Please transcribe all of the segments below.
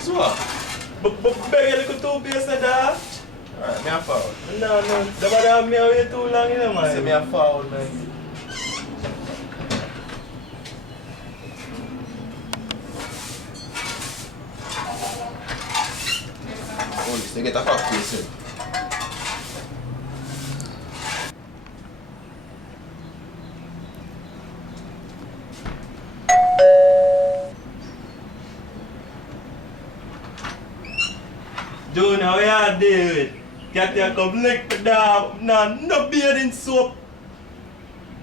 So what? But beg you little two-piece na da. Alright, me a foul. No. Dapat na me away too long yun man. Say me a foul, man. Oh, you get a fuck face here. June, how you doing? Got your come lick the dog. No bathing soap.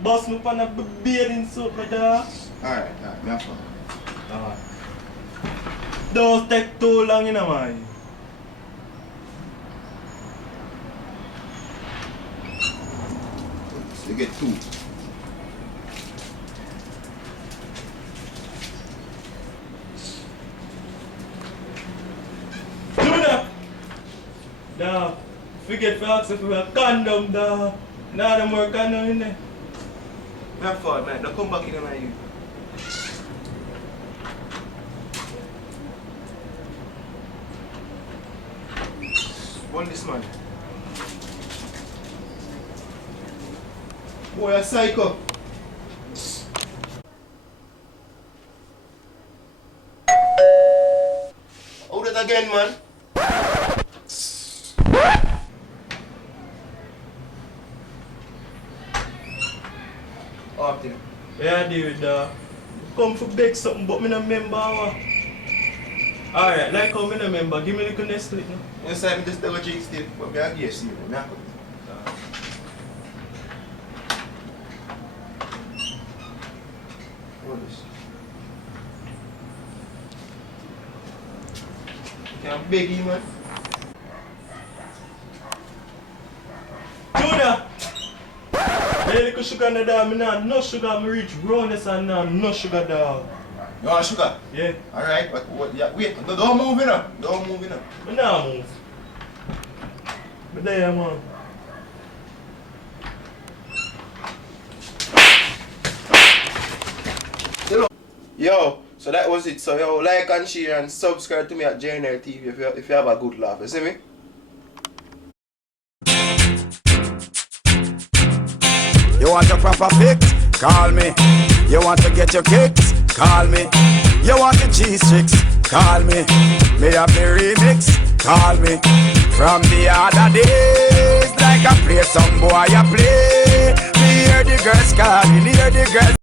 Boss me pan a bathing soap, my dog. Alright, me a foul. Alright. Don't take too long, you know, man. So you get two. Juna! Dog, forget to ask if we have condom, dog. Nah, no more condom in there. Me a foul, man. Don't come back in my you. Hold this man. Boy, a psycho. Hold it again, man. Up there. Yeah, dude, dog. Come for beg something, but me no remember. Alright, like how me no remember, give me a little nest clip now. Inside me just tell a Jake still, but me a guess you. Me a come. Hold this. Can't beg you, man. Junior! Hey, little sugar in the dog, me nah no sugar, me reach roundness and nah no sugar, dog. You want sugar? Yeah, Alright, but what, yeah, wait, don't move in up. Don't move in up. me nah move. But there, man. Yo, so that was it. So yo, like and share and subscribe to me at JNL TV if you have a good laugh. You see me? You want a proper fix? Call me. You want to get your kicks? Call me. You want the G6? Call me. Me have the remix? Call me. From the other days, like I play some boy, I play.